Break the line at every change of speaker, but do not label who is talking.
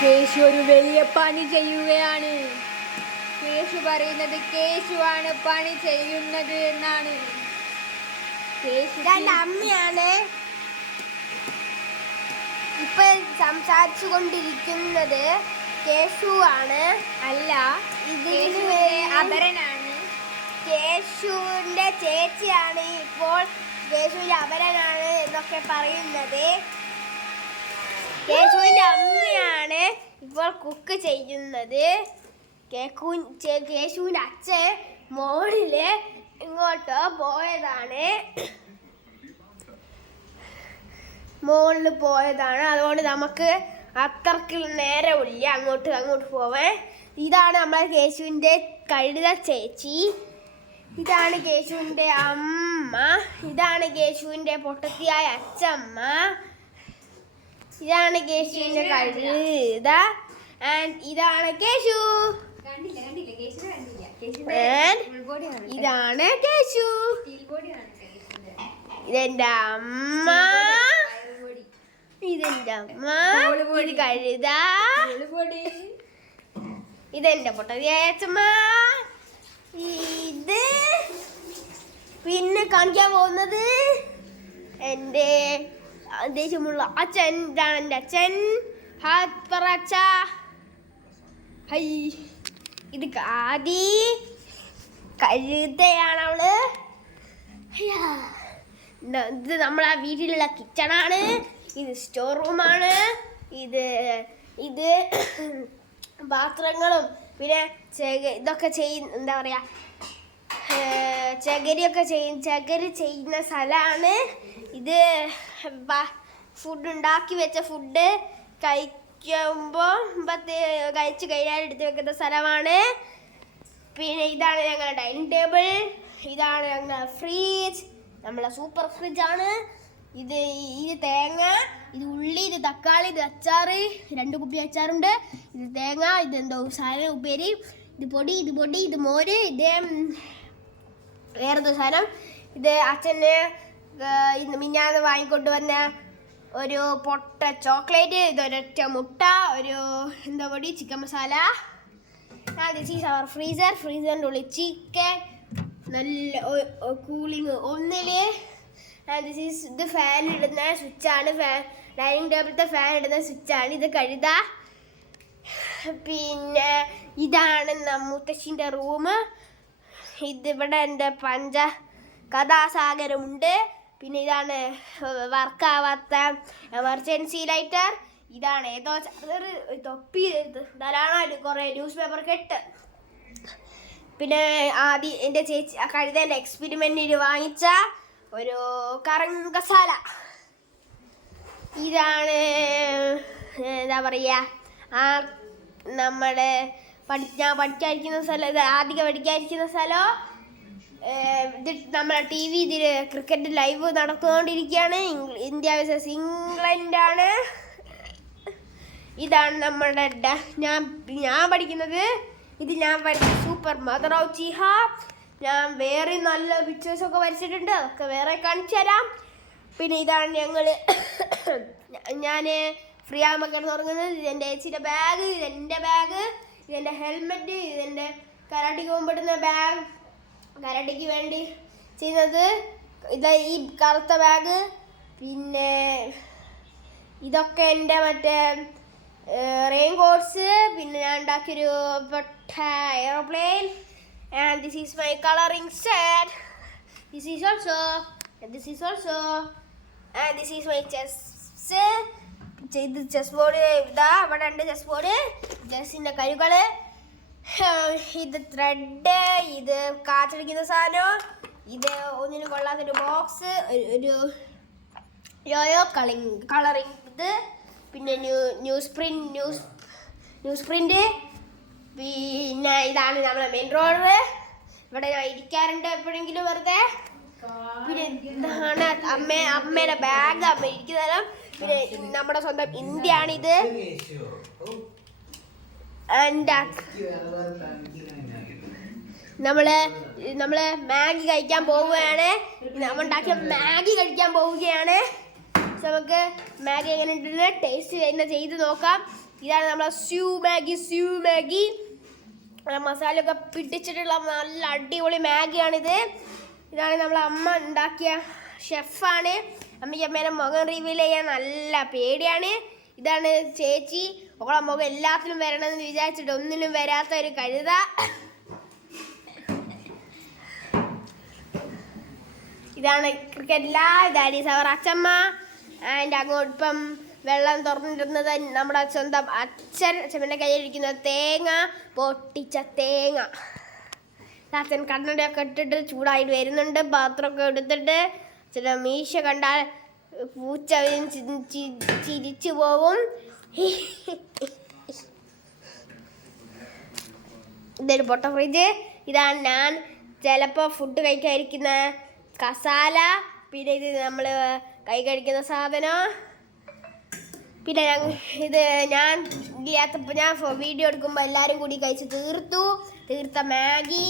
കേശു ഒരു വലിയ പണി ചെയ്യുകയാണ്. കേശു പറയുന്നത് കേശുവാണ് പണി ചെയ്യുന്നത് എന്നാണ്.
അമ്മയാണ് ഇപ്പൊ സംസാരിച്ചു കൊണ്ടിരിക്കുന്നത് കേശു ആണ്
അല്ല
ഇതിന്
അപരനാണ്.
കേശുവിന്റെ ചേച്ചിയാണ് ഇപ്പോൾ കേശുവിന്റെ അപരനാണ് എന്നൊക്കെ പറയുന്നത്. കേശുവിന്റെ അമ്മയാണ് ഇപ്പോൾ കുക്ക് ചെയ്യുന്നത്. കേക്കു കേശുവിന്റെ അച്ഛൻ മോളിൽ ഇങ്ങോട്ടോ പോയതാണ്. മോളിൽ പോയതാണ്. അതുകൊണ്ട് നമുക്ക് അത്രയ്ക്ക് നേരമില്ല അങ്ങോട്ട് അങ്ങോട്ട് പോവാൻ. ഇതാണ് നമ്മളെ കേശുവിന്റെ കഴുത ചേച്ചി. ഇതാണ് കേശുവിന്റെ അമ്മ. ഇതാണ് കേശുവിന്റെ പൊട്ടത്തിയായ അച്ചമ്മ ഇതാണ് കേശുവിന്റെ കഴുത് ഇതാ. ആൻഡ് ഇതാണ് കേശു. ഇതാണ് കേശു. ഇതെന്റെ അമ്മ. ഇതെന്റെ അമ്മ. ഇത് കഴുത ഇതെന്റെ പൊട്ടതിയച്ചമ്മ ഇത്. പിന്നെ കാണിക്കാൻ പോകുന്നത് എന്റെ ദേഷ്യമുള്ള അച്ഛൻ ഇതാണ് എന്റെ അച്ഛൻ. ഹാത് പറച്ച. ഹൈ. ഇത് ആദി കഴുതയാണ് അവൾ. ഇത് നമ്മളെ വീട്ടിലുള്ള കിച്ചണാണ്. ഇത് സ്റ്റോർ റൂമാണ് ഇത് ഇത് പാത്രങ്ങളും പിന്നെ ഇതൊക്കെ ചെയ്യുന്ന എന്താ പറയാ ഏർ ചകിരിയൊക്കെ ചെയ്യും. ചകരി ചെയ്യുന്ന സ്ഥലമാണ് ഇത്. ഫുഡ് ഉണ്ടാക്കി വെച്ച ഫുഡ് കഴിക്കുമ്പോൾ കഴിച്ച് കഴിയാൻ എടുത്ത് വെക്കുന്ന സ്ഥലമാണ്. പിന്നെ ഇതാണ് ഞങ്ങളുടെ ഡൈനിങ് ടേബിൾ ഇതാണ് ഞങ്ങളുടെ ഫ്രിഡ്ജ് നമ്മളെ സൂപ്പർ ഫ്രിഡ്ജാണ് ഇത് ഇത് തേങ്ങ ഇത് ഉള്ളി ഇത് തക്കാളി ഇത് അച്ചാറ് രണ്ട് കുപ്പി അച്ചാറുണ്ട്. ഇത് തേങ്ങ ഇത് എന്തോ സാധനം ഉപ്പേരി. ഇത് പൊടി ഇത് പൊടി ഇത് മോര് ഇത് വേറെന്തോ സാധനം? ഇത് അച്ഛന് ഇന്ന് മിഞ്ഞാന്ന് വാങ്ങിക്കൊണ്ട് വന്ന ഒരു പൊട്ട ചോക്ലേറ്റ് ഇതൊരൊറ്റ മുട്ട ഒരു എന്താ പൊടി chicken masala. This is our freezer ഫ്രീസറിന്റെ ഉള്ളിൽ ചിക്കൻ നല്ല കൂളിങ് ഒന്നിൽ ദിസ് ഈസ് ഇത് ഫാൻ ഇടുന്ന സ്വിച്ചാണ് ഫാൻ ഡൈനിങ് ടേബിളത്തെ ഫാൻ ഇടുന്ന സ്വിച്ചാണ് ഇത് കഴുത. പിന്നെ ഇതാണ് മുത്തശ്ശിന്റെ റൂം ഇതിവിടെ എന്റെ പഞ്ച കഥാസാഗരമുണ്ട്. പിന്നെ ഇതാണ് വർക്കാവാത്ത എമർജൻസി ലൈറ്റർ ഇതാണ് ഏതോ ചാർജർ തൊപ്പി ധാരാളമായിട്ട് കുറേ ന്യൂസ് പേപ്പർ കെട്ട് പിന്നെ ആദ്യം എന്റെ ചേച്ചി കഴുതേന്റെ എക്സ്പെരിമെന്റിന് വാങ്ങിച്ച ഒരു കറങ്കസാല. ഇതാണ് എന്താ പറയുക ആ നമ്മുടെ പഠി ഞാൻ പഠിക്കാതിരിക്കുന്ന സ്ഥലം ഇത് ആദ്യം പഠിക്കാതിരിക്കുന്ന സ്ഥലം? ഇത് നമ്മുടെ ടി വി ഇതിൽ ക്രിക്കറ്റ് ലൈവ് നടന്നുകൊണ്ടിരിക്കുകയാണ്. ഇന്ത്യ വേഴ്സസ് ഇംഗ്ലണ്ടാണ്. ഇതാണ് നമ്മുടെ ഞാൻ ഞാൻ പഠിക്കുന്നത്. ഇത് ഞാൻ പഠിച്ച സൂപ്പർ മദർ ഓഫ് ചിഹ. ഞാൻ വേറെ നല്ല പിക്ചേഴ്സ് ഒക്കെ വരച്ചിട്ടുണ്ട്. അതൊക്കെ വേറെ കാണിച്ചു തരാം. പിന്നെ ഇതാണ് ഞങ്ങൾ ഞാൻ ഫ്രീ ആകുമ്പോൾ തുടങ്ങുന്നത് എന്റെ ചേച്ചിയുടെ ബാഗ് എന്റെ ബാഗ് ഇതെന്റെ ഹെൽമെറ്റ് ഇതെന്റെ കരാട്ടിക്ക് പോകുമ്പോടുന്ന ബാഗ് കരാട്ടിക്ക് വേണ്ടി ചെയ്യുന്നത് ഇത് ഈ കറുത്ത ബാഗ് പിന്നെ ഇതൊക്കെ എന്റെ മറ്റേ റെയിൻ കോട്ട്സ് പിന്നെ ഞാൻ ഉണ്ടാക്കിയൊരു airplane and this is my colouring set this is also this is also and this is my chess ഇത് ചെസ് ബോർഡ് ഇതാ അവിടെ ഉണ്ട് ചെസ് ബോർഡ് ചെസ്സിന്റെ കഴിവുകൾ ഇത് ത്രെഡ് ഇത് കാറ്റടിക്കുന്ന സാധനം ഇത് ഒന്നിനും കൊള്ളാത്തൊരു ബോക്സ് ഒരു യോയോ കളിങ് കളറിങ് ഇത്. പിന്നെ new news print news news print പിന്നെ ഇതാണ് നമ്മളെ മെയിൻ റോഡ് ഇവിടെ ഞാൻ ഇരിക്കാറുണ്ട് എപ്പോഴെങ്കിലും വെറുതെ. പിന്നെ അമ്മ അമ്മയുടെ ബാഗ് അമ്മ ഇരിക്കുന്ന സ്ഥലം പിന്നെ നമ്മുടെ സ്വന്തം ഇന്ത്യയാണിത്. ആണിത് നമ്മൾ നമ്മൾ മാഗി കഴിക്കാൻ പോവുകയാണ്. നമ്മൾ ഉണ്ടാക്കിയ മാഗി കഴിക്കാൻ പോവുകയാണ്. നമുക്ക് മാഗി എങ്ങനെ ഉണ്ടെന്ന് ടേസ്റ്റ് എന്നെ ചെയ്ത് നോക്കാം. ഇതാണ് നമ്മളെ സ്യൂ മാഗി സ്യൂ മാഗി. മസാല ഒക്കെ പിടിച്ചിട്ടുള്ള നല്ല അടിപൊളി മാഗിയാണിത്. ഇതാണ് നമ്മളെ അമ്മ ഉണ്ടാക്കിയ ഷെഫാണ് അമ്മയ്ക്ക് അമ്മേനെ മുഖം റിവീൽ ചെയ്യാൻ നല്ല പേടിയാണ്. ഇതാണ് ചേച്ചി. ഓളെ മുഖം എല്ലാത്തിനും വരണമെന്ന് വിചാരിച്ചിട്ട് ഒന്നിനും വരാത്ത ഒരു കഴുത. ഇതാണ് എല്ലാ ഇതാണ് സവർ അച്ചമ്മ. ആൻഡ് അങ്ങോട്ട് ഇപ്പം വെള്ളം തുറന്നിരുന്നത് നമ്മുടെ സ്വന്തം അച്ഛൻ. അച്ഛന്റെ കയ്യിലിരിക്കുന്ന തേങ്ങ. പൊട്ടിച്ച തേങ്ങ. അച്ഛൻ കണ്ണടയൊക്കെ ഇട്ടിട്ട് ചൂടായിട്ട് വരുന്നുണ്ട്. പാത്രമൊക്കെ എടുത്തിട്ട്. ചില മീശ കണ്ടാൽ പൂച്ച ചിരിച്ചു പോവും. ഇതൊരു പൊട്ട ഫ്രിഡ്ജ് ഇതാണ് ഞാൻ ചിലപ്പോൾ ഫുഡ് കഴിക്കാതിരിക്കുന്ന കസാല. പിന്നെ ഇത് നമ്മൾ കൈ കഴിക്കുന്ന സാധനം. പിന്നെ ഇത് ഞാൻ ഇല്ലാത്തപ്പോൾ ഞാൻ വീഡിയോ എടുക്കുമ്പോൾ എല്ലാവരും കൂടി കഴിച്ച് തീർത്തു. തീർത്ത മാഗി.